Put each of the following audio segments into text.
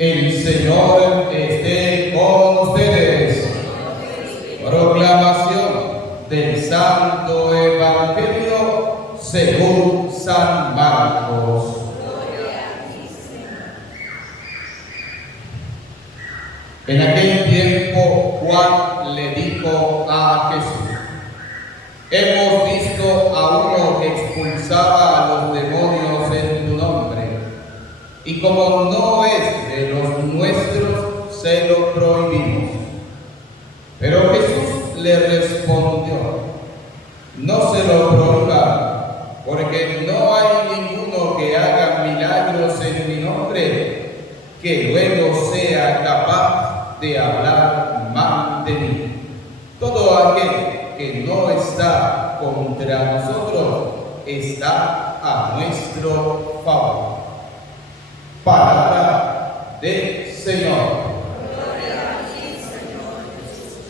El Señor esté con ustedes. Proclamación del Santo Evangelio según San Marcos. En aquel tiempo Juan le dijo a Jesús: hemos visto a uno que expulsaba a los demonios en tu nombre, y como no es de los nuestros, se lo prohibimos. Pero Jesús le respondió: no se lo prohíban, porque no hay ninguno que haga milagros en mi nombre que luego sea capaz de hablar mal de mí. Todo aquel que no está contra nosotros está a nuestro favor. Palabra del Señor. Gloria a ti, Señor Jesús.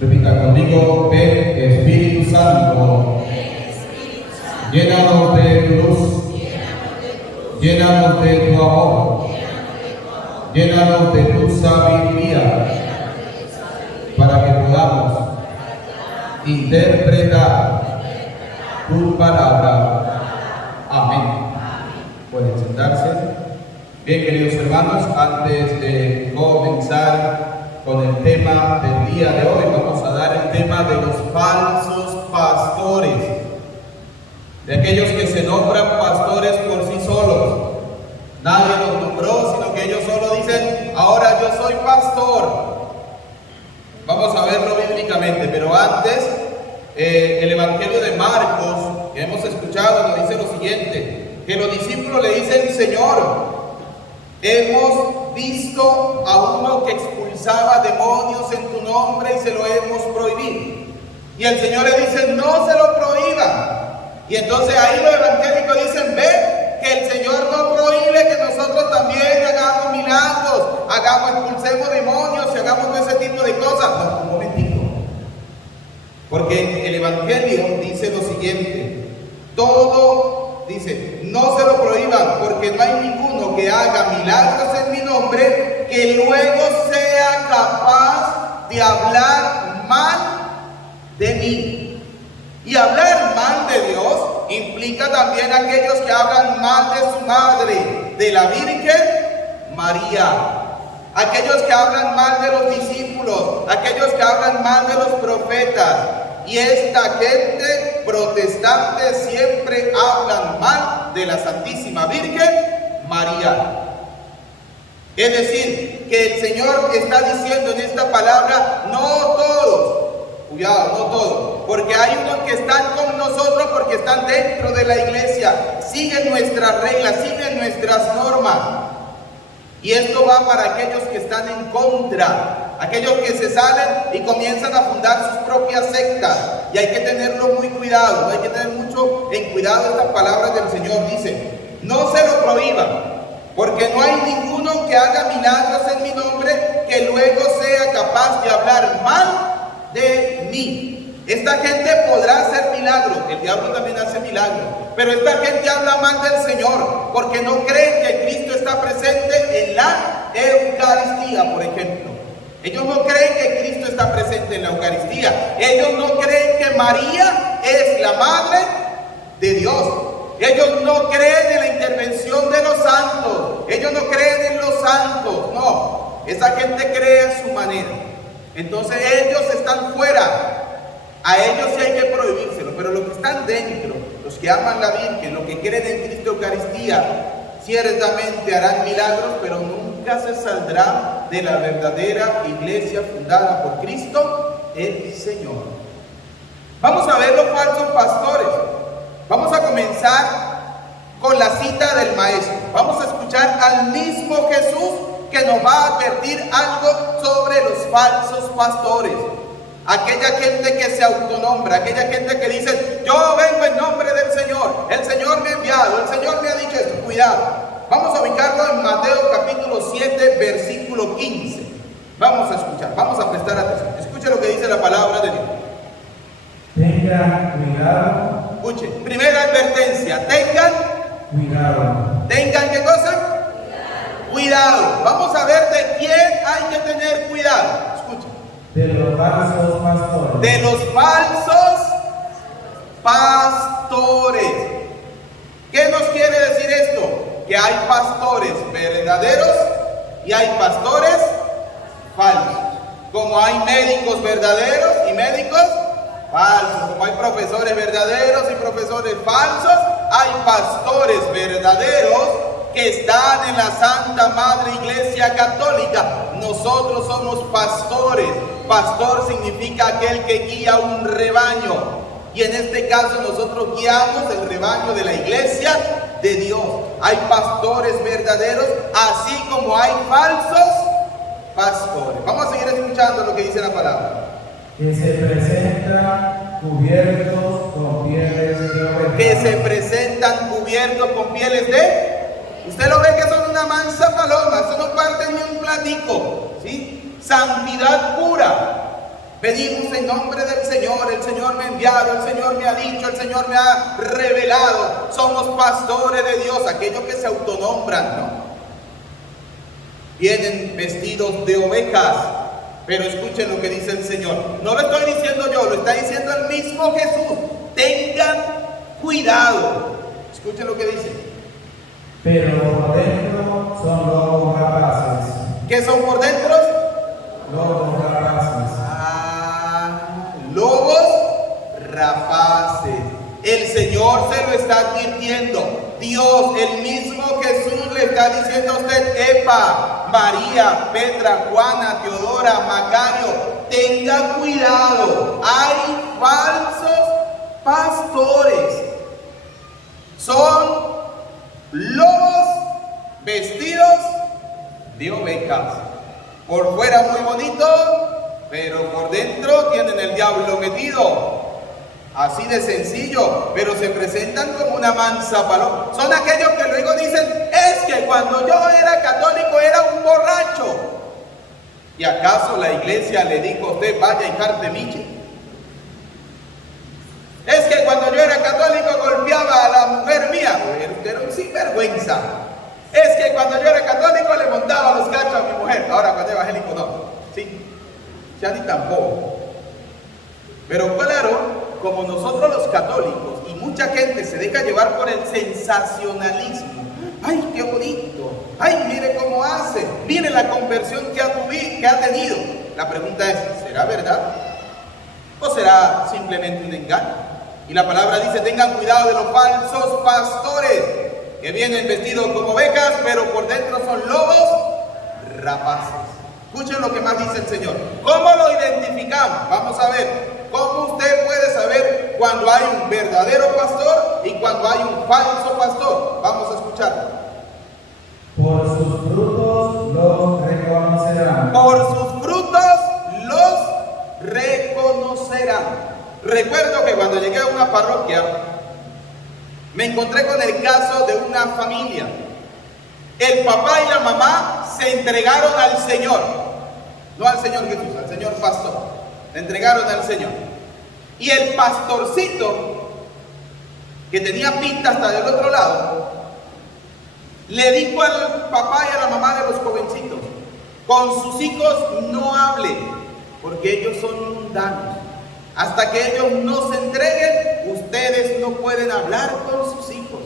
Repita conmigo: ven Espíritu Santo, llénanos de tu luz, llénanos de tu amor, llénanos de tu sabiduría, para que podamos interpretar tu palabra. Amén. Pueden sentarse. Bien, queridos hermanos, antes de comenzar con el tema del día de hoy, vamos a dar el tema de los falsos pastores, de aquellos que se nombran pastores por sí solos. Nadie los nombró, sino que ellos solo dicen: ahora yo soy pastor. Vamos a verlo bíblicamente, pero antes, el Evangelio de Marcos, que hemos escuchado, nos dice lo siguiente: que los discípulos le dicen: Señor, hemos visto a uno que expulsaba demonios en tu nombre y se lo hemos prohibido. Y el Señor le dice: no se lo prohíban. Y entonces ahí los evangélicos dicen: ve que el Señor no prohíbe que nosotros también hagamos milagros, expulsemos demonios y hagamos todo ese tipo de cosas. No, un momentito. Porque el Evangelio dice lo siguiente: todo, dice, no se lo prohíban, porque no hay ninguno que haga milagros en mi nombre que luego sea capaz de hablar mal de mí. Y hablar mal de Dios implica también aquellos que hablan mal de su madre, de la Virgen María. Aquellos que hablan mal de los discípulos, aquellos que hablan mal de los profetas. Y esta gente protestante siempre hablan mal de la Santísima Virgen María. Es decir, que el Señor está diciendo en esta palabra: no todos, cuidado, no todos, porque hay unos que están con nosotros porque están dentro de la iglesia, siguen nuestras reglas, siguen nuestras normas. Y esto va para aquellos que están en contra, aquellos que se salen y comienzan a fundar sus propias sectas. Y hay que tenerlo muy cuidado, hay que tener mucho en cuidado estas palabras del Señor. Dice: no se lo prohíban, porque no hay ninguno que haga milagros en mi nombre que luego sea capaz de hablar mal de mí. Esta gente podrá hacer milagros, el diablo también hace milagros, pero esta gente habla mal del Señor porque no creen que Cristo está presente en la Eucaristía, por ejemplo. Ellos no creen que Cristo está presente en la Eucaristía. Ellos no creen que María es la madre de Dios. Ellos no creen en la intervención de los santos. Ellos no creen en los santos. No, esa gente cree a su manera. Entonces ellos están fuera. A ellos sí hay que prohibírselo, pero los que están dentro, los que aman la Virgen, los que creen en Cristo Eucaristía, ciertamente harán milagros, pero nunca se saldrán de la verdadera iglesia fundada por Cristo el Señor. Vamos a ver los falsos pastores. Vamos a comenzar con la cita del Maestro. Vamos a escuchar al mismo Jesús que nos va a advertir algo sobre los falsos pastores. Aquella gente que se autonombra, aquella gente que dice: yo vengo en nombre del Señor, el Señor me ha enviado, el Señor me ha dicho esto. Cuidado, vamos a ubicarlo en Mateo capítulo 7, versículo 15. Vamos a escuchar, vamos a prestar atención. Escuche lo que dice la palabra de Dios. Tengan cuidado, Escuche, primera advertencia, cuidado. tengan ¿qué cosa? Cuidado. Vamos a ver de quién hay que tener cuidado. Escuche. De los falsos pastores. De los falsos pastores. ¿Qué nos quiere decir esto? Que hay pastores verdaderos y hay pastores falsos. Como hay médicos verdaderos y médicos falsos, como hay profesores verdaderos y profesores falsos, hay pastores verdaderos que están en la Santa Madre Iglesia Católica. Nosotros somos pastores. Pastor significa aquel que guía un rebaño. Y en este caso nosotros guiamos el rebaño de la Iglesia de Dios. Hay pastores verdaderos, así como hay falsos pastores. Vamos a seguir escuchando lo que dice la palabra. Que se presentan cubiertos con pieles de oveja. Que se presentan cubiertos con pieles de... Usted lo ve que son una mansa paloma, eso no parte ni un platico, ¿sí? Santidad pura. Venimos en nombre del Señor, el Señor me ha enviado, el Señor me ha dicho, el Señor me ha revelado. Somos pastores de Dios, aquellos que se autonombran, ¿no? Vienen vestidos de ovejas, pero escuchen lo que dice el Señor. No lo estoy diciendo yo, lo está diciendo el mismo Jesús. Tengan cuidado. Escuchen lo que dice. Pero por dentro son lobos rapaces. ¿Qué son por dentro? Lobos rapaces. Lobos rapaces. El Señor se lo está advirtiendo. Dios, el mismo Jesús le está diciendo a usted: Epa, María, Petra, Juana, Teodora, Macario, tenga cuidado. Hay falsos pastores. Son lobos vestidos de ovejas. Por fuera muy bonito, pero por dentro tienen el diablo metido. Así de sencillo, pero se presentan como una mansa paloma. Son aquellos que luego dicen: es que cuando yo era católico era un borracho. ¿Y acaso la iglesia le dijo a usted: vaya y jarte miche? Es que cuando yo era católico golpeaba a la mujer mía. Usted era un sinvergüenza. Es que cuando yo era católico le montaba los cachos a mi mujer. Ahora cuando evangélico no. Sí, ya ni tampoco. Pero claro, como nosotros los católicos y mucha gente se deja llevar por el sensacionalismo. ¡Ay, qué bonito! ¡Ay, mire cómo hace! ¡Mire la conversión que ha tenido! La pregunta es: ¿será verdad? ¿O será simplemente un engaño? Y la palabra dice: tengan cuidado de los falsos pastores, que vienen vestidos como ovejas, pero por dentro son lobos rapaces. Escuchen lo que más dice el Señor. ¿Cómo lo identificamos? Vamos a ver. ¿Cómo usted puede saber cuando hay un verdadero pastor y cuando hay un falso pastor? Vamos a escuchar. Por sus frutos los reconocerán. Por sus frutos los reconocerán. Recuerdo que cuando llegué a una parroquia me encontré con el caso de una familia. El papá y la mamá se entregaron al Señor, no al Señor Jesús, al Señor pastor. Se entregaron al Señor. Y el pastorcito, que tenía pinta hasta del otro lado, le dijo al papá y a la mamá de los jovencitos: con sus hijos no hable, porque ellos son mundanos. Hasta que ellos no se entreguen, ustedes no pueden hablar con sus hijos.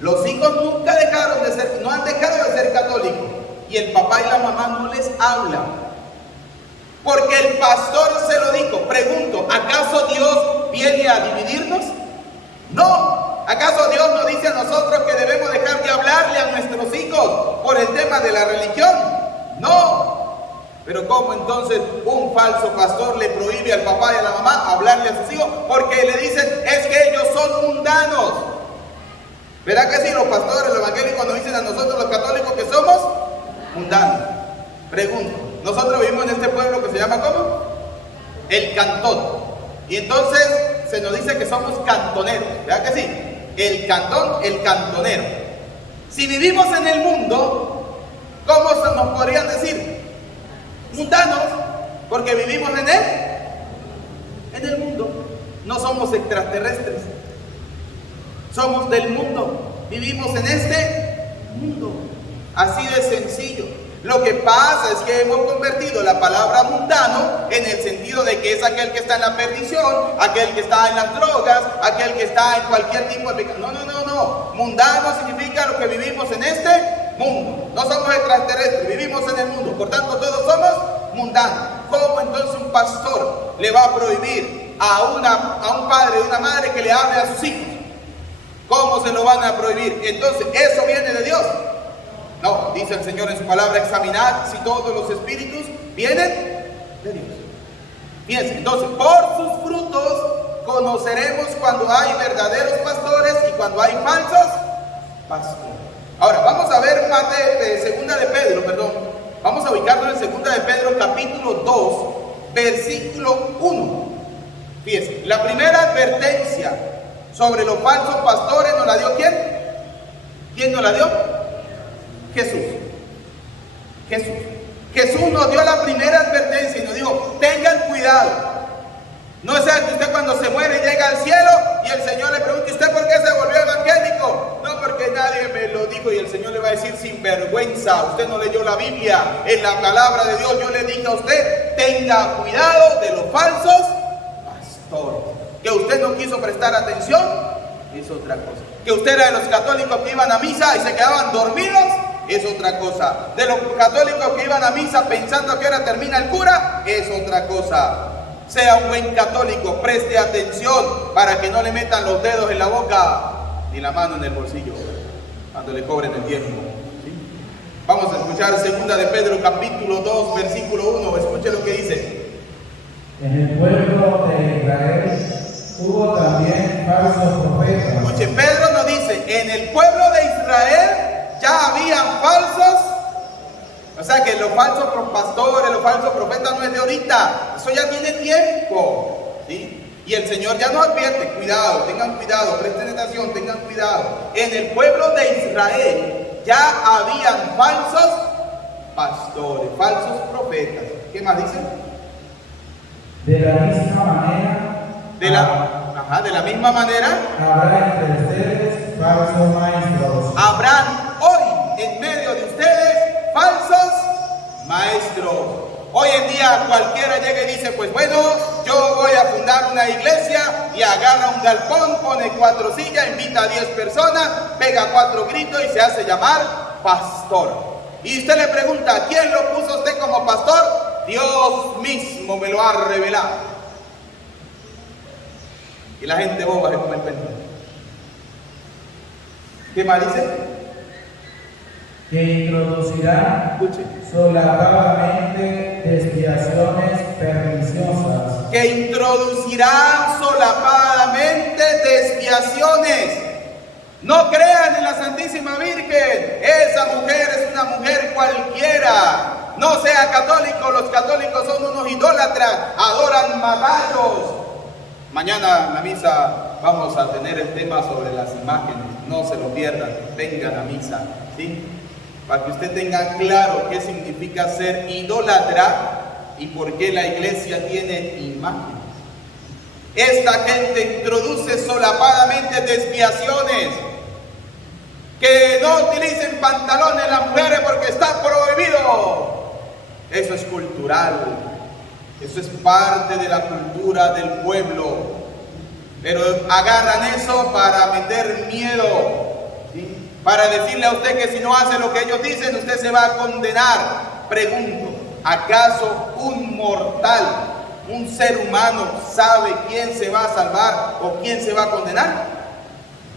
Los hijos nunca dejaron de ser, no han dejado de ser católicos, y el papá y la mamá no les hablan, porque el pastor se lo dijo. Pregunto: ¿acaso Dios viene a dividirnos? No. ¿Acaso Dios nos dice a nosotros que debemos dejar de hablarle a nuestros hijos por el tema de la religión? No. Pero ¿cómo entonces un falso pastor le prohíbe al papá y a la mamá hablarle a sus hijos? Porque le dicen: es que ellos son mundanos. ¿Verdad que sí? Los pastores, los evangélicos nos dicen a nosotros los católicos que somos mundanos. Pregunto: nosotros vivimos en este pueblo que se llama ¿cómo? El Cantón. Y entonces se nos dice que somos cantoneros. ¿Verdad que sí? El cantón, el cantonero. Si vivimos en el mundo, ¿cómo se nos podrían decir? Mundanos, porque vivimos en el mundo. no somos extraterrestres. Somos del mundo. Vivimos en este mundo. Así de sencillo. Lo que pasa es que hemos convertido la palabra mundano en el sentido de que es aquel que está en la perdición, aquel que está en las drogas, aquel que está en cualquier tipo de pecado. No. Mundano significa lo que vivimos en este mundo. No somos extraterrestres, vivimos en el mundo. Por tanto, todos somos mundanos. ¿Cómo entonces un pastor le va a prohibir a un padre y una madre que le hable a sus hijos? ¿Cómo se lo van a prohibir? Entonces, ¿eso viene de Dios? No, dice el Señor en su palabra, examinad si todos los espíritus vienen de Dios. Fíjense, entonces, por sus frutos conoceremos cuando hay verdaderos pastores y cuando hay falsos pastores. Ahora, vamos a ver vamos a ubicarnos en 2 de Pedro capítulo 2, versículo 1. Fíjense, la primera advertencia sobre los falsos pastores nos la dio ¿quién? ¿Quién nos la dio? Jesús. Jesús nos dio la primera advertencia y nos dijo, tengan cuidado. No sea que usted cuando se muere llega al cielo y el Señor le pregunte, ¿usted por qué se volvió evangélico? No, porque nadie me lo dijo. Y el Señor le va a decir, sin vergüenza, usted no leyó la Biblia. En la palabra de Dios yo le dije a usted, tenga cuidado de los falsos pastores. Que usted no quiso prestar atención es otra cosa. Que usted era de los católicos que iban a misa y se quedaban dormidos es otra cosa. De los católicos que iban a misa pensando a qué hora termina el cura es otra cosa. Sea un buen católico, preste atención para que no le metan los dedos en la boca ni la mano en el bolsillo cuando le cobren el diezmo. ¿Sí? Vamos a escuchar 2 de Pedro capítulo 2 versículo 1. Escuche lo que dice. En el pueblo de Israel hubo también falsos profetas. Escuche, Pedro nos dice, en el pueblo de Israel ya habían falsos. O sea que los falsos pastores, los falsos profetas no es de ahorita, eso ya tiene tiempo, ¿sí? Y el Señor ya nos advierte, cuidado, tengan cuidado, presten atención, tengan cuidado. En el pueblo de Israel ya habían falsos pastores, falsos profetas. ¿Qué más dice? De la misma manera, de la misma manera, habrá entre ustedes falsos maestros. Habrán hoy en medio de ustedes falsos maestros. Hoy en día cualquiera llega y dice, pues bueno, yo voy a fundar una iglesia, y agarra un galpón, pone 4 sillas, invita a 10 personas, pega 4 gritos y se hace llamar pastor. Y usted le pregunta, ¿quién lo puso a usted como pastor? Dios mismo me lo ha revelado. Y la gente boba se come el pelo. ¿Qué más dice? Que introducirán Escuche. solapadamente desviaciones perniciosas. Que introducirán solapadamente desviaciones. No crean en la Santísima Virgen. Esa mujer es una mujer cualquiera. No sea católico. Los católicos son unos idólatras. Adoran marrachos. Mañana en la misa vamos a tener el tema sobre las imágenes. No se lo pierdan. Vengan a misa. ¿Sí? Para que usted tenga claro qué significa ser idólatra y por qué la iglesia tiene imágenes. Esta gente introduce solapadamente desviaciones. Que no utilicen pantalones las mujeres porque está prohibido. Eso es cultural. Eso es parte de la cultura del pueblo. Pero agarran eso para meter miedo. ¿Sí? Para decirle a usted que si no hace lo que ellos dicen, usted se va a condenar. Pregunto, ¿acaso un mortal, un ser humano, sabe quién se va a salvar o quién se va a condenar?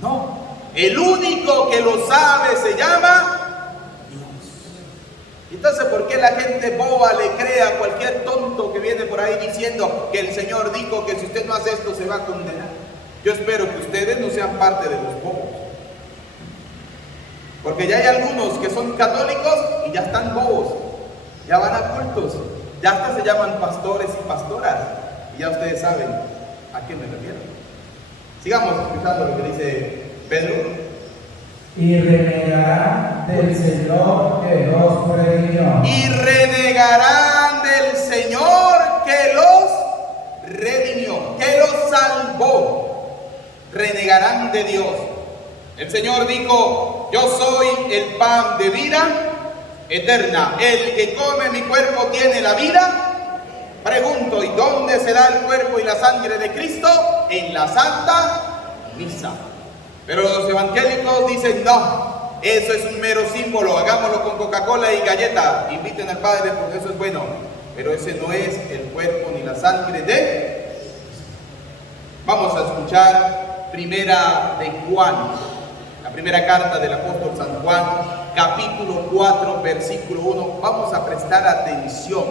No. El único que lo sabe se llama Dios. Entonces, ¿por qué la gente boba le cree a cualquier tonto que viene por ahí diciendo que el Señor dijo que si usted no hace esto se va a condenar? Yo espero que ustedes no sean parte de los bobos. Porque ya hay algunos que son católicos y ya están bobos, ya van a cultos, ya hasta se llaman pastores y pastoras, y ya ustedes saben a qué me refiero. Sigamos escuchando lo que dice Pedro. Y renegarán del Señor que los redimió. Y renegarán del Señor que los redimió, que los salvó. renegarán de Dios. El Señor dijo: yo soy el pan de vida eterna. El que come mi cuerpo tiene la vida. Pregunto, ¿y dónde se da el cuerpo y la sangre de Cristo? En la Santa Misa. Pero los evangélicos dicen: no, eso es un mero símbolo, hagámoslo con Coca-Cola y galleta, inviten al Padre porque eso es bueno. Pero ese no es el cuerpo ni la sangre de... Vamos a escuchar primera de Juan, la primera carta del apóstol San Juan, capítulo 4, versículo 1. Vamos a prestar atención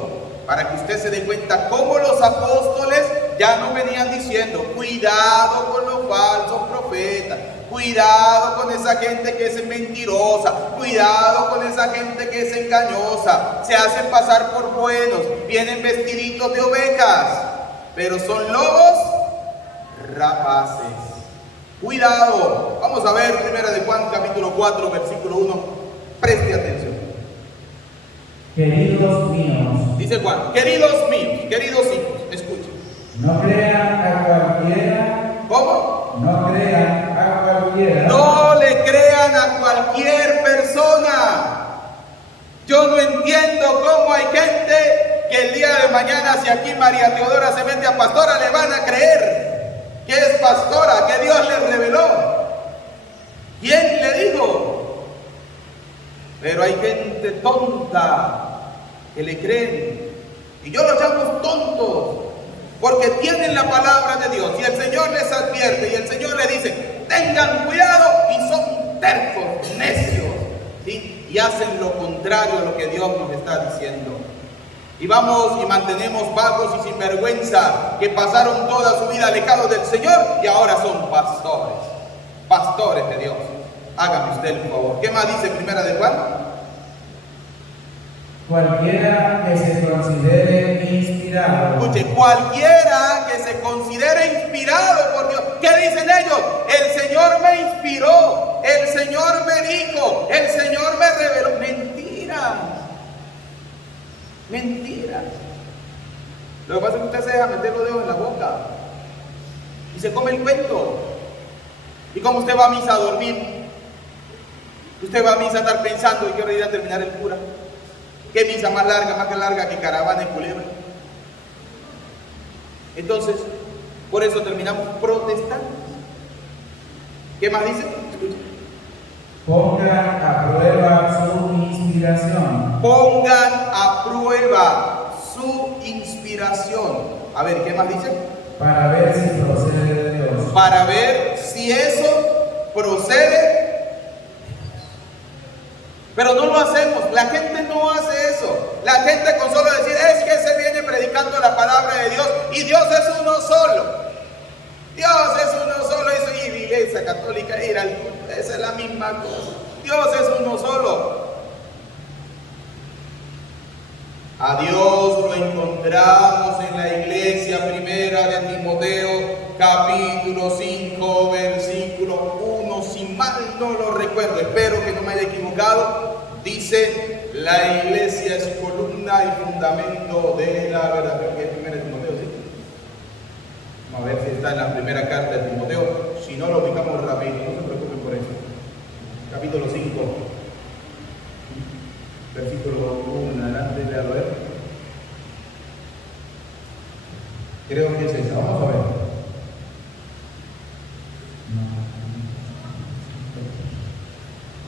para que usted se dé cuenta cómo los apóstoles ya no venían diciendo: cuidado con los falsos profetas, cuidado con esa gente que es mentirosa, cuidado con esa gente que es engañosa, se hacen pasar por buenos, vienen vestiditos de ovejas, pero son lobos rapaces. Cuidado. Vamos a ver primera de Juan capítulo 4 versículo 1. Preste atención. Queridos míos, Dice Juan: queridos míos, queridos hijos, escuchen. no crean a cualquiera. ¿Cómo? No crean a cualquiera. No le crean a cualquier persona. Yo no entiendo cómo hay gente que el día de mañana, si aquí María Teodora se mete a pastora, le van a creer que es pastora, que Dios le reveló. ¿Quién le dijo? Pero hay gente tonta que le creen. Y yo los llamo tontos porque tienen la palabra de Dios. Y el Señor les advierte y el Señor le dice: tengan cuidado, y son tercos, necios, ¿sí? Y hacen lo contrario a lo que Dios nos está diciendo. Y vamos y mantenemos vagos y sinvergüenza que pasaron toda su vida alejados del Señor y ahora son pastores, pastores de Dios. Hágame usted el favor. ¿Qué más dice primera de Juan? Cualquiera que se considere inspirado. Escuche, cualquiera que se considere inspirado por Dios. ¿Qué dicen ellos? El Señor me inspiró, el Señor me dijo, el Señor me reveló. Mentiras. Mentiras. Lo que pasa es que usted se deja meter los dedos en la boca y se come el cuento. Y como usted va a misa a dormir, usted va a misa a estar pensando: ¿y qué hora irá a terminar el cura? ¿Qué misa más larga que caravana y culebra? Entonces, por eso terminamos protestando. ¿Qué más dice? Escucha. Pongan a prueba su inspiración. Pongan a prueba su inspiración. A ver, ¿qué más dice? Para ver si procede de Dios. Para ver si eso procede. Pero no lo hacemos, la gente no hace eso. La gente con solo decir: es que se viene predicando la palabra de Dios y Dios es uno solo. Dios es uno solo, eso y iglesia católica, ir al culto, esa es la misma cosa. Dios es uno solo. A Dios lo encontramos en la iglesia primera de Timoteo, capítulo 5, versículo 1, si mal no lo recuerdo, espero que no me haya equivocado. Dice: la iglesia es columna y fundamento de la verdad. Creo que es primera de Timoteo, ¿sí? Vamos a ver si está en la primera carta de Timoteo. Si no, lo ubicamos rápido, no se preocupen por eso. Capítulo 5. Versículo 1 en adelante, léalo a ver. Creo que es esa. Vamos a ver.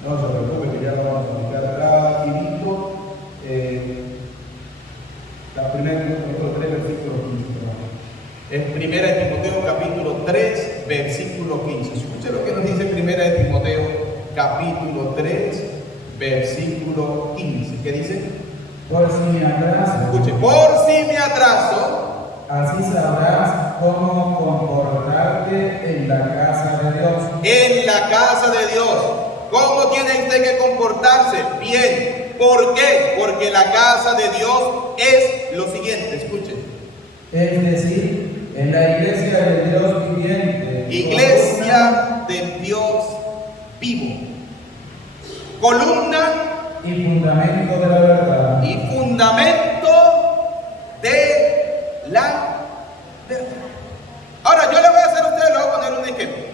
No se preocupe que ya lo vamos a explicar rapidito. La primera, capítulo 3, versículo 15. Es primera de Timoteo, capítulo 3, versículo 15. Escuche lo que nos dice primera de Timoteo, capítulo 3, versículo 15. ¿Qué dice? Por si me atraso. Escuche: por si me atraso, así sabrás cómo comportarte en la casa de Dios. en la casa de Dios. ¿Cómo tiene usted que comportarse? Bien. ¿Por qué? Porque la casa de Dios es lo siguiente, escuchen. Es decir, en la iglesia de Dios viviente. Iglesia del Dios vivo. Columna y fundamento de la verdad. y fundamento de la verdad. Ahora yo le voy a hacer a ustedes, le voy a poner un ejemplo.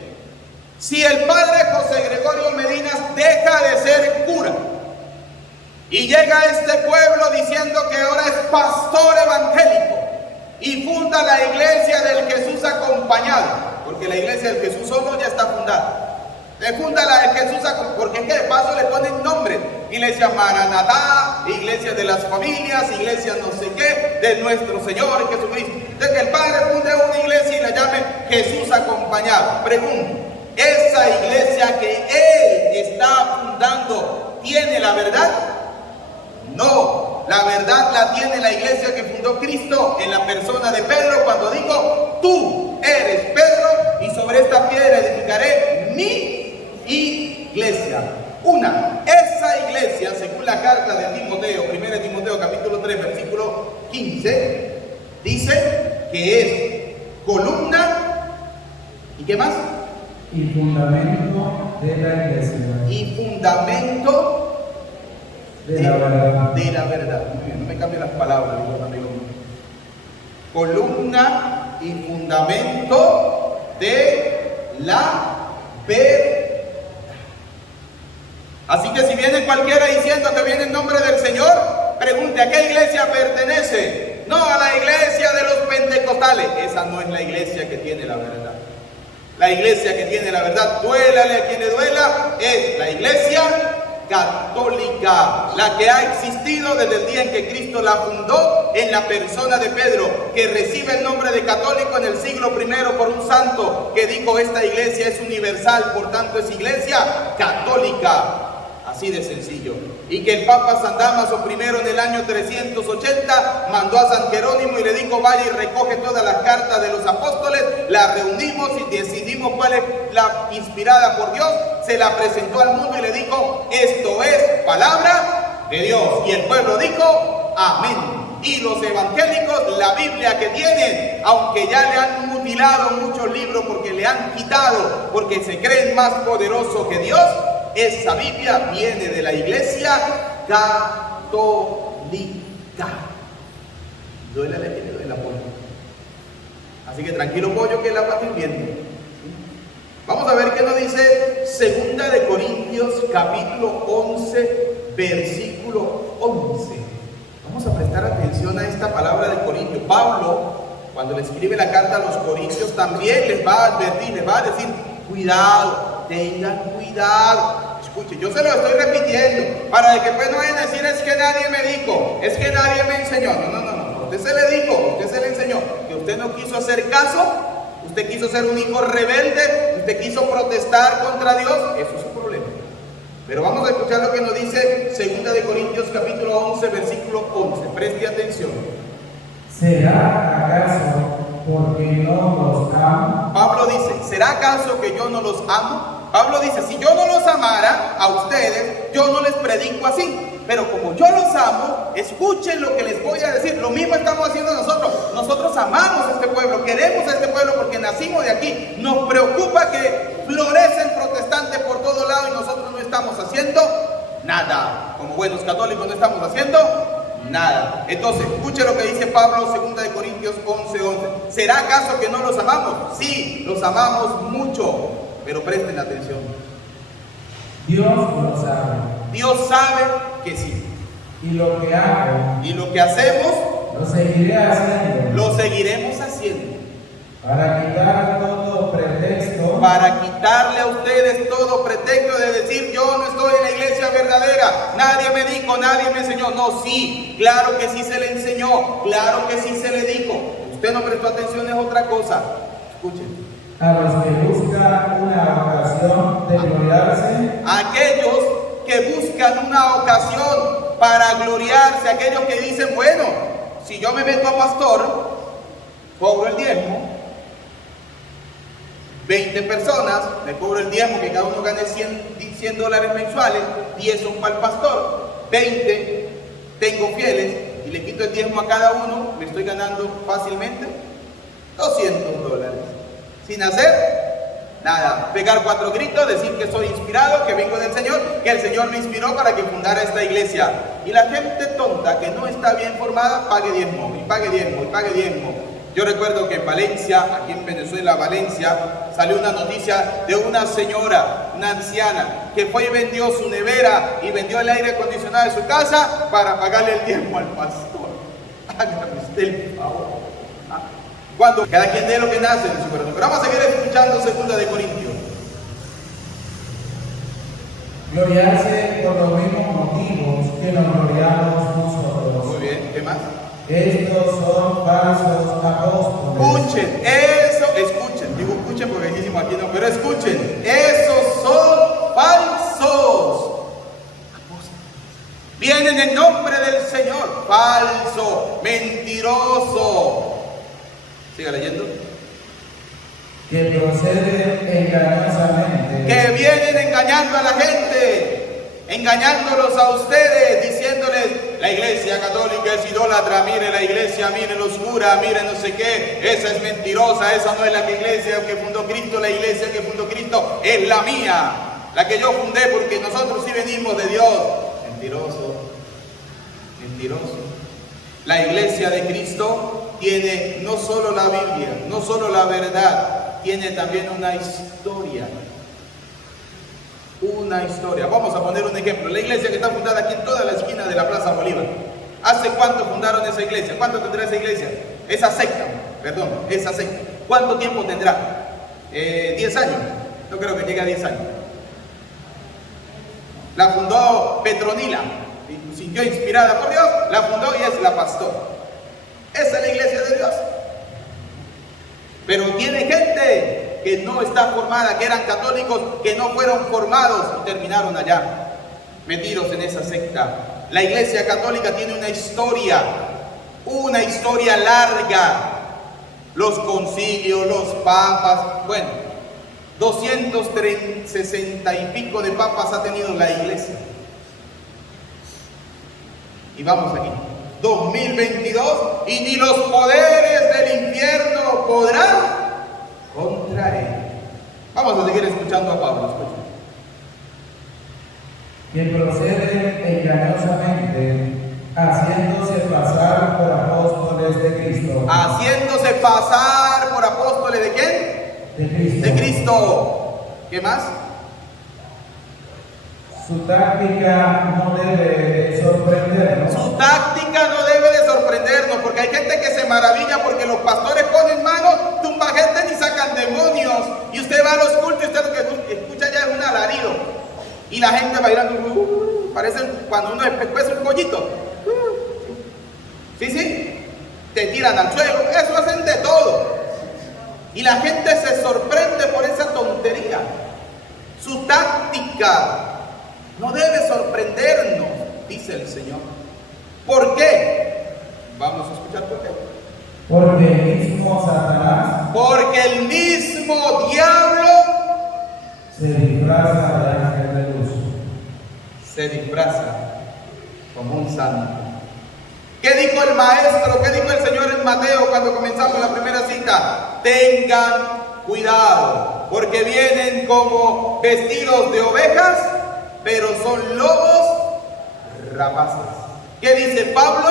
Si el padre José Gregorio Medinas deja de ser cura y llega a este pueblo diciendo que ahora es pastor evangélico y funda la iglesia del Jesús acompañado, porque la iglesia del Jesús solo ya está fundada. Le funda la del Jesús, porque es que de paso le ponen nombre: Iglesia Maranatá, Iglesia de las Familias, Iglesia no sé qué, de nuestro Señor Jesucristo. Entonces que el Padre funde una iglesia y la llame Jesús acompañado. Pregunto, ¿esa iglesia que Él está fundando tiene la verdad? No, la verdad la tiene la iglesia que fundó Cristo en la persona de Pedro, cuando dijo: tú eres Pedro y sobre esta piedra edificaré mi iglesia. Esa iglesia, según la carta de Timoteo, 1 Timoteo capítulo 3 versículo 15, dice que es columna y ¿qué más? Y fundamento de la iglesia. Y fundamento de la verdad. De la verdad. Muy bien, no me cambien las palabras, digo, amigo mío. Columna y fundamento de la verdad. Así que si viene cualquiera diciendo que viene en nombre del Señor, pregunte: ¿a qué iglesia pertenece? No, a la iglesia de los pentecostales. Esa no es la iglesia que tiene la verdad. La iglesia que tiene la verdad, duélale a quien le duela, es la iglesia católica, la que ha existido desde el día en que Cristo la fundó en la persona de Pedro, que recibe el nombre de católico en el siglo I por un santo que dijo: esta iglesia es universal, por tanto es iglesia católica. Así de sencillo. Y que el Papa San Dámaso I en el año 380 mandó a San Jerónimo y le dijo: vaya y recoge todas las cartas de los apóstoles. La reunimos y decidimos cuál es la inspirada por Dios. Se la presentó al mundo y le dijo: esto es palabra de Dios. Y el pueblo dijo: amén. Y los evangélicos, la Biblia que tienen, aunque ya le han mutilado muchos libros porque le han quitado, porque se creen más poderosos que Dios, esa Biblia viene de la iglesia católica. Duele la que le duele la pollo. Así que tranquilo, pollo, que la va hirviendo. Vamos a ver qué nos dice 2 de Corintios capítulo 11 versículo 11. Vamos a prestar atención a esta palabra de Corintios. Pablo, cuando le escribe la carta a los corintios, también les va a advertir, les va a decir: cuidado, tengan cuidado. Escuche, yo se lo estoy repitiendo para que después no vayan a decir: es que nadie me dijo, es que nadie me enseñó. No, usted se le dijo, usted se le enseñó, que usted no quiso hacer caso, usted quiso ser un hijo rebelde, usted quiso protestar contra Dios, eso es su problema. Pero vamos a escuchar lo que nos dice 2 de Corintios capítulo 11 versículo 11. Preste atención. ¿Será acaso porque no los amo? Pablo dice: ¿será acaso que yo no los amo? Pablo dice: si yo no los amara a ustedes, yo no les predico así. Pero como yo los amo, escuchen lo que les voy a decir. Lo mismo estamos haciendo nosotros. Nosotros amamos a este pueblo, queremos a este pueblo porque nacimos de aquí. Nos preocupa que florecen protestantes por todo lado y nosotros no estamos haciendo nada. Como buenos católicos no estamos haciendo nada. Entonces, escuche lo que dice Pablo, 2 de Corintios 11:11. ¿Será acaso que no los amamos? Sí, los amamos mucho, pero presten atención. Dios lo sabe. Dios sabe que sí. Y lo que hago, Y lo que hacemos, lo seguiré haciendo. lo seguiremos haciendo. Para quitar todo pretexto. Para quitarle a ustedes todo pretexto de decir: yo no estoy en la iglesia verdadera, nadie me dijo, nadie me enseñó. No, sí, claro que sí se le enseñó, claro que sí se le dijo. Usted no prestó atención, es otra cosa. Escuchen. A los que buscan una ocasión de gloriarse. Aquellos que buscan una ocasión para gloriarse, aquellos que dicen: bueno, si yo me meto a pastor, cobro el diezmo, 20 personas, me cobro el diezmo, que cada uno gane $100 mensuales, 10 son para el pastor, 20 tengo fieles y le quito el diezmo a cada uno, me estoy ganando fácilmente $200. Sin hacer nada, pegar 4 gritos, decir que soy inspirado, que vengo del Señor, que el Señor me inspiró para que fundara esta iglesia. Y la gente tonta que no está bien formada, pague diezmo, y pague diezmo, y pague diezmo. Yo recuerdo que en Valencia, aquí en Venezuela, Valencia, salió una noticia de una señora, una anciana, que fue y vendió su nevera y vendió el aire acondicionado de su casa para pagarle el diezmo al pastor. Hágame usted el favor. Cuando cada quien dé lo que nace de su corazón. Pero vamos a seguir escuchando 2 de Corintios. Gloriarse por los mismos motivos que nos gloriamos nosotros. Muy bien, ¿qué más? Estos son falsos apóstoles. Escuchen, digo escuchen porque decimos aquí no, pero escuchen, esos son falsos apóstoles. Vienen en nombre del Señor, falso, mentiroso. Siga leyendo. Que proceden engañosamente. Que vienen engañando a la gente, engañándolos a ustedes, diciéndoles, la iglesia católica es idólatra, mire la iglesia, mire los curas, mire no sé qué, esa es mentirosa, esa no es la iglesia que fundó Cristo, la iglesia que fundó Cristo es la mía, la que yo fundé porque nosotros sí venimos de Dios. Mentiroso, mentiroso. La iglesia de Cristo tiene no solo la Biblia, no solo la verdad, tiene también una historia. Una historia. Vamos a poner un ejemplo. La iglesia que está fundada aquí en toda la esquina de la Plaza Bolívar. ¿Hace cuánto fundaron esa iglesia? ¿Cuánto tendrá esa iglesia? Esa secta. ¿Cuánto tiempo tendrá? 10 años. No creo que llegue a 10 años. La fundó Petronila. Se sintió inspirada por Dios. La fundó y es la pastora. Esa es la iglesia de Dios. Pero tiene gente que no está formada, que eran católicos, que no fueron formados y terminaron allá, metidos en esa secta. La iglesia católica tiene una historia larga. Los concilios, los papas, bueno, 260 y pico de papas ha tenido la iglesia. Y vamos aquí, 2022, y ni los poderes del infierno podrán contra él. Vamos a seguir escuchando a Pablo. Que proceden engañosamente, haciéndose pasar por apóstoles de Cristo. Haciéndose pasar por apóstoles ¿de quién? De Cristo. De Cristo. ¿Qué más? Su táctica no debe sorprendernos. Su táctica no debe de sorprendernos, porque hay gente que se maravilla porque los pastores ponen manos, tumba gente y sacan demonios. Y usted va a los cultos y usted lo que escucha ya es un alarido. Y la gente bailando, parece cuando uno después un pollito. Sí, te tiran al suelo, eso hacen de todo. Y la gente se sorprende por esa tontería. Su táctica no debe sorprendernos, dice el Señor. ¿Por qué? Vamos a escuchar por qué. Porque el mismo Satanás. Porque el mismo diablo se disfraza de ángel de luz. Se disfraza como un santo. ¿Qué dijo el maestro? ¿Qué dijo el Señor en Mateo cuando comenzamos la primera cita? Tengan cuidado, porque vienen como vestidos de ovejas, pero son lobos rapaces. ¿Qué dice Pablo?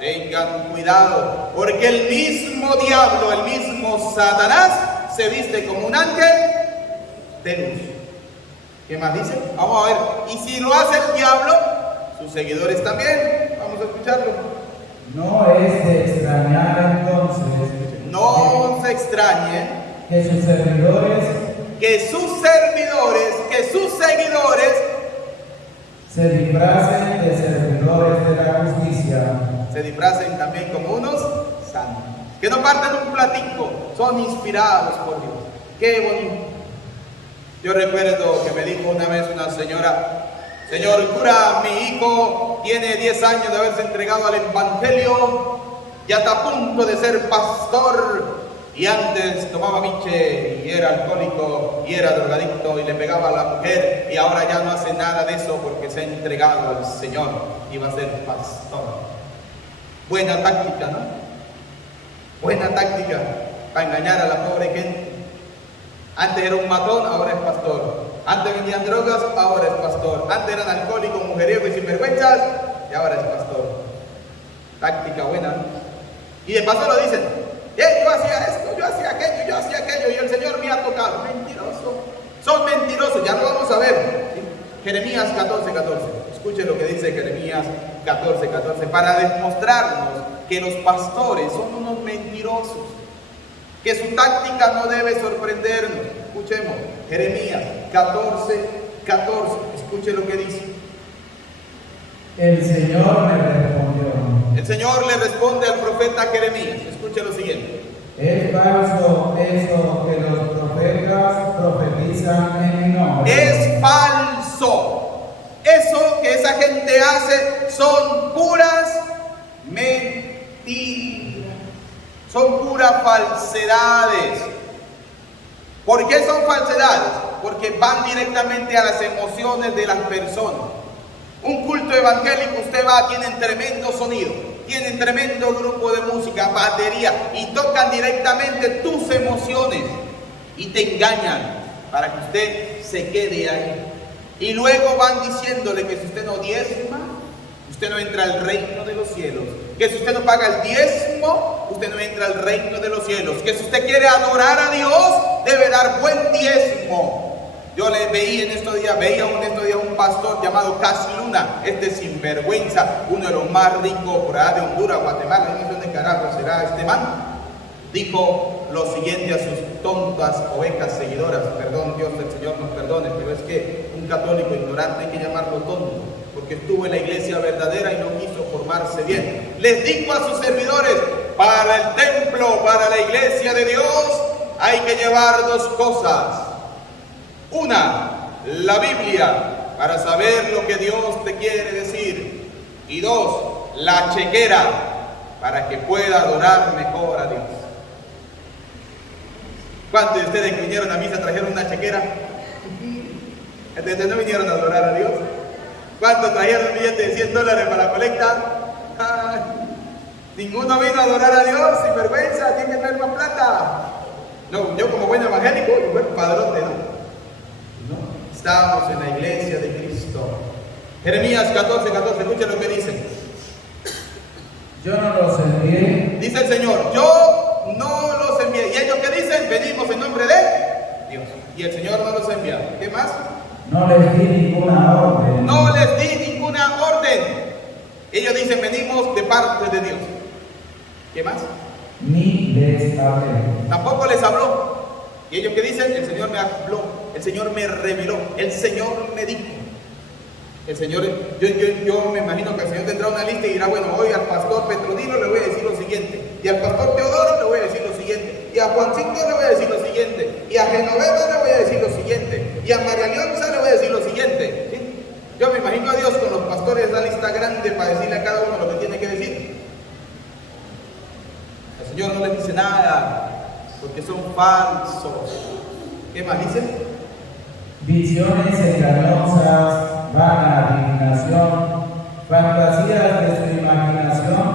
Tengan cuidado, porque el mismo diablo, el mismo Satanás, se viste como un ángel de luz. ¿Qué más dice? Vamos a ver. Y si lo hace el diablo, sus seguidores también. Vamos a escucharlo. No es de extrañar entonces. No se extrañe que sus seguidores se disfracen de servidores de la justicia. Se disfracen también como unos santos. Que no parten un platico, son inspirados por Dios. Qué bonito. Yo recuerdo que me dijo una vez una señora: señor cura, mi hijo tiene 10 años de haberse entregado al evangelio y está a punto de ser pastor. Y antes tomaba miche y era alcohólico y era drogadicto y le pegaba a la mujer, y ahora ya no hace nada de eso porque se ha entregado al Señor y va a ser pastor. Buena táctica, ¿no? Buena táctica para engañar a la pobre gente. Antes era un matón, ahora es pastor. Antes vendían drogas, ahora es pastor. Antes eran alcohólicos, mujeriegos y sinvergüenzas, y ahora es pastor. Táctica buena, ¿no? Y de paso lo dicen: Yo hacía esto, yo hacía aquello, y el Señor me ha tocado. Mentiroso. Son mentirosos, ya lo vamos a ver. Jeremías 14:14. Escuchen lo que dice Jeremías 14:14. Para demostrarnos que los pastores son unos mentirosos, que su táctica no debe sorprendernos. Escuchemos, Jeremías 14:14. Escuchen lo que dice. El Señor me respondió: El Señor le responde al profeta Jeremías. Escuchen lo siguiente. es falso eso que los profetas profetizan en mi nombre. Es falso. Eso que esa gente hace son puras mentiras. Son puras falsedades. ¿Por qué son falsedades? Porque van directamente a las emociones de las personas. Un culto evangélico, usted va, tienen tremendo sonido, tienen tremendo grupo de música, batería, y tocan directamente tus emociones y te engañan para que usted se quede ahí. Y luego van diciéndole que si usted no diezma, usted no entra al reino de los cielos. Que si usted no paga el diezmo, usted no entra al reino de los cielos. Que si usted quiere adorar a Dios, debe dar buen diezmo. Yo le veía en estos días un pastor llamado Casi Luna, este sinvergüenza, uno de los más ricos por allá de Honduras, Guatemala, no sé dónde carajo será este man. Dijo lo siguiente a sus tontas ovejas seguidoras, perdón, Dios del Señor nos perdone, pero es que un católico ignorante hay que llamarlo tonto, porque estuvo en la iglesia verdadera y no quiso formarse bien. Les dijo a sus servidores: para el templo, para la iglesia de Dios, hay que llevar dos cosas. Una, la Biblia, para saber lo que Dios te quiere decir. Y dos, la chequera, para que pueda adorar mejor a Dios. ¿Cuántos de ustedes que vinieron a misa trajeron una chequera? ¿Ustedes no vinieron a adorar a Dios? ¿Cuántos trajeron un billete de $100 para la colecta? ¡Ay! Ninguno vino a adorar a Dios, sin vergüenza, tiene que traer más plata. No, yo como buen evangélico, buen padrote, ¿no? Estamos en la iglesia de Cristo. Jeremías 14:14, escuchen lo que dice. Yo no los envié. Dice el Señor: yo no los envié. ¿Y ellos qué dicen? Venimos en nombre de Dios. Y el Señor no los envía. ¿Qué más? No les di ninguna orden. No les di ninguna orden. Ellos dicen: venimos de parte de Dios. ¿Qué más? Ni les hablé. Tampoco les habló. ¿Y ellos qué dicen? El Señor me habló, el Señor me reveló, el Señor me dijo. El Señor, yo me imagino que el Señor tendrá una lista y dirá: bueno, hoy al pastor Petronilo le voy a decir lo siguiente, y al pastor Teodoro le voy a decir lo siguiente, y a Juancito le voy a decir lo siguiente, y a Genoveva le voy a decir lo siguiente, y a María Leonza le voy a decir lo siguiente. ¿Sí? Yo me imagino a Dios con los pastores la lista grande para decirle a cada uno lo que tiene que decir. El Señor no les dice nada, porque son falsos. ¿Qué más dice? Visiones engañosas, vana adivinación, fantasías de su imaginación,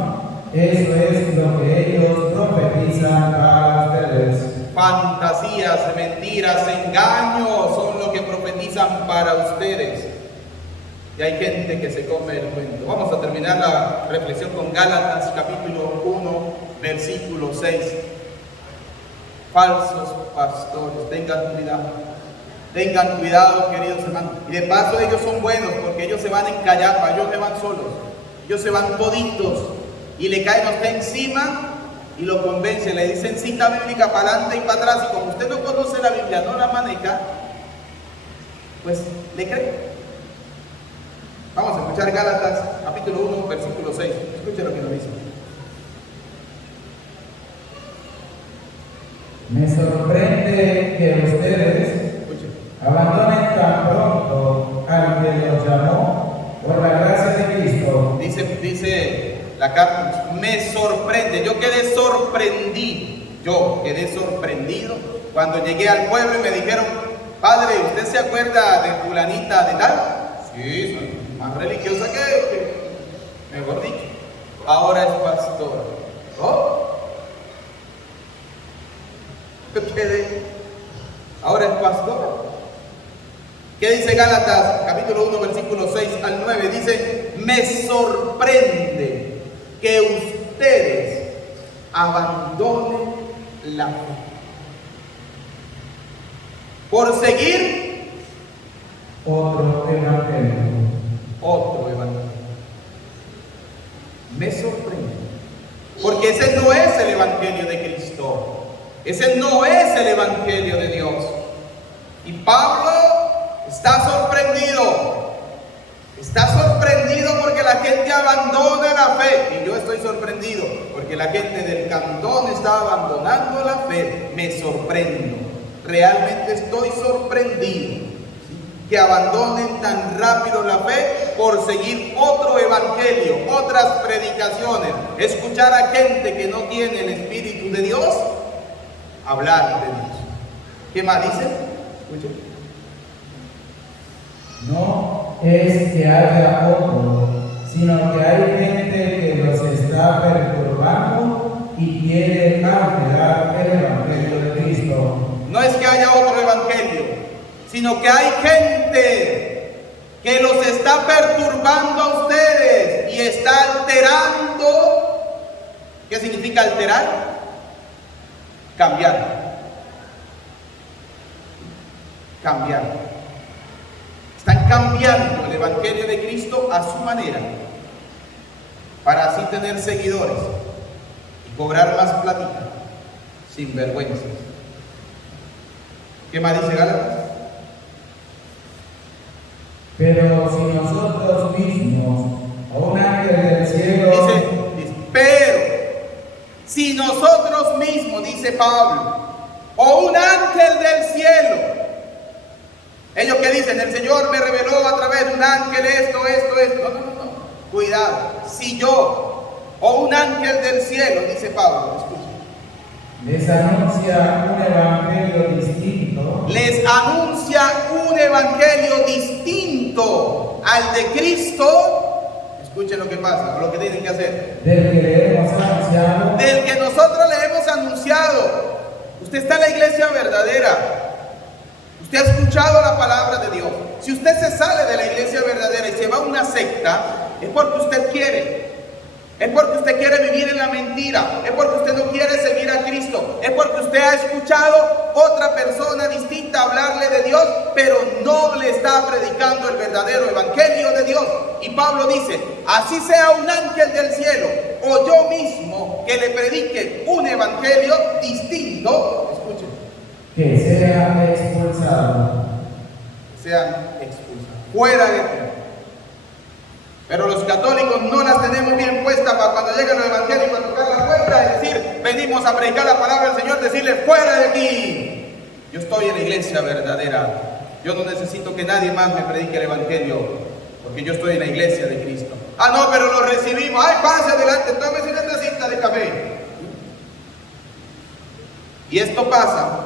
eso es lo que ellos profetizan para ustedes. Fantasías, mentiras, engaños son lo que profetizan para ustedes. Y hay gente que se come el cuento. Vamos a terminar la reflexión con Gálatas capítulo 1, versículo 6. Falsos pastores, tengan cuidado, queridos hermanos. Y de paso ellos son buenos, porque ellos se van en callapa, ellos se van solos, ellos se van toditos y le caen a usted encima y lo convence, le dicen cita bíblica para adelante y para atrás, y como usted no conoce la Biblia, no la maneja, pues le cree. Vamos a escuchar Gálatas capítulo 1, versículo 6. Escuche lo que nos dice. Me sorprende que ustedes abandonen tan pronto al que los llamó por la gracia de Cristo. Dice la carta: me sorprende. Yo quedé sorprendido cuando llegué al pueblo y me dijeron: padre, ¿usted se acuerda de fulanita de tal? Sí, soy más religiosa que mejor dicho, ahora es pastora. ¿Oh? Ahora es pastor. ¿Qué dice Gálatas capítulo 1 versículo 6 al 9? Dice: me sorprende que ustedes abandonen la fe. Por seguir otro evangelio. otro evangelio. Me sorprende, porque ese no es el evangelio de Cristo, ese no es el evangelio de Dios. Y Pablo está sorprendido porque la gente abandona la fe, y yo estoy sorprendido porque la gente del cantón está abandonando la fe. Me sorprendo, realmente estoy sorprendido que abandonen tan rápido la fe por seguir otro evangelio, otras predicaciones, escuchar a gente que no tiene el Espíritu de Dios hablar de Dios. ¿Qué más dice? Escuchen. No es que haya otro, sino que hay gente que los está perturbando y quiere alterar el evangelio de Cristo. No es que haya otro evangelio, sino que hay gente que los está perturbando a ustedes y está alterando. ¿Qué significa alterar? Cambiar. Están cambiando el evangelio de Cristo a su manera, para así tener seguidores y cobrar más platita, sin vergüenza. ¿Qué más dice Gálatas? Pero si nosotros mismos, o un ángel del cielo, Dice, pero si nosotros mismos, dice Pablo, o un ángel del cielo, ellos que dicen, el Señor me reveló a través de un ángel esto. No. Cuidado, si yo o un ángel del cielo, dice Pablo, escuchen, les anuncia un evangelio distinto, les anuncia un evangelio distinto al de Cristo, escuchen lo que pasa, o lo que tienen que hacer, del que le hemos anunciado, del que nosotros le hemos anunciado. Usted está en la iglesia verdadera, usted ha escuchado la palabra de Dios. Si usted se sale de la iglesia verdadera y se va a una secta, es porque usted quiere. Es porque usted quiere vivir en la mentira. Es porque usted no quiere seguir a Cristo. Es porque usted ha escuchado otra persona distinta hablarle de Dios, pero no le está predicando el verdadero evangelio de Dios. Y Pablo dice, así sea un ángel del cielo o yo mismo que le predique un evangelio distinto, escuchen, que sea expulsado. sean expulsados, fuera de aquí. Pero los católicos no las tenemos bien puestas para cuando lleguen los evangélicos a tocar la puerta y decir, venimos a predicar la palabra del Señor, decirle, fuera de aquí. Yo estoy en la iglesia verdadera. Yo no necesito que nadie más me predique el evangelio, porque yo estoy en la iglesia de Cristo. Ah, no, pero lo recibimos. Ay, pase adelante, tómese una tacita de café. Y esto pasa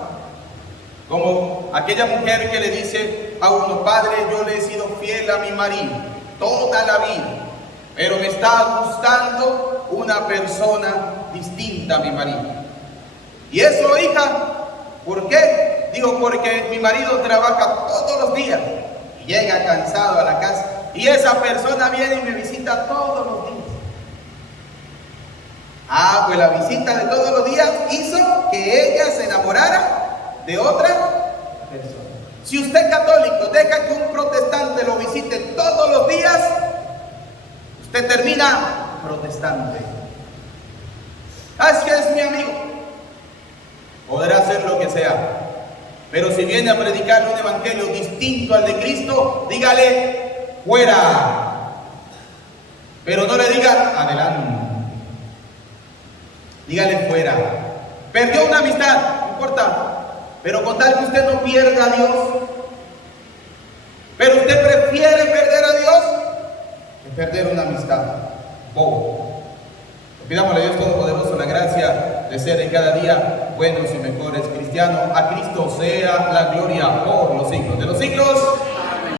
como aquella mujer que le dice a uno, padre, yo le he sido fiel a mi marido toda la vida, pero me está gustando una persona distinta a mi marido. ¿Y eso, hija? ¿Por qué? Digo, porque mi marido trabaja todos los días y llega cansado a la casa, y esa persona viene y me visita todos los días. Ah, pues la visita de todos los días hizo que ella se enamorara de otra persona. Si usted católico deja que un protestante lo visite todos los días, usted termina protestante. Ah, es que es mi amigo. Podrá hacer lo que sea, pero si viene a predicarle un evangelio distinto al de Cristo, dígale fuera. Pero no le diga adelante. Dígale fuera. Perdió una amistad, no importa. Pero con tal que usted no pierda a Dios, pero usted prefiere perder a Dios que perder una amistad. Bobo. Pidámosle a Dios Todopoderoso la gracia de ser en cada día buenos y mejores cristianos. A Cristo sea la gloria por los siglos de los siglos.